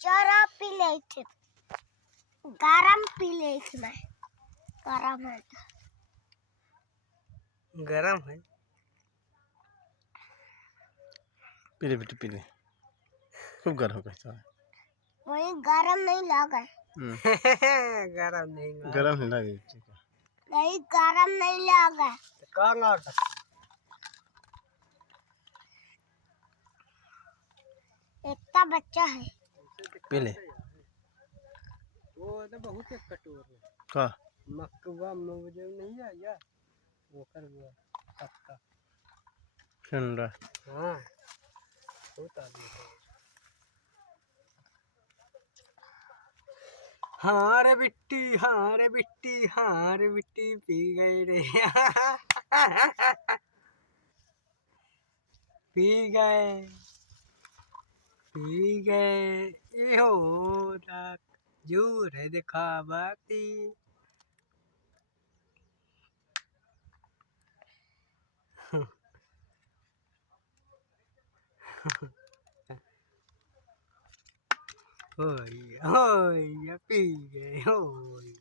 जरा पी ले थे, गरम पी ले थे मैं, गरम है तो। गरम है पीले बेटे पीले खूब गर्म हो कैसा है वही गरम नहीं लगा, गरम नहीं लगा। गर्म नहीं लगे नहीं गरम नहीं लगा। कहाँ लगा? इतना बच्चा है पीले वो तो बहुत एक कटोर है का मक्का मुझे नहीं आया वो कर गया पत्ता ठंडा हाँ बहुत आदमी हाँ रे बिट्टी हाँ रे बिट्टी हाँ रे बिट्टी पी गई रे पी गए ये हो रहा जोर है दिखा बाती ओए ओए पी गए ओए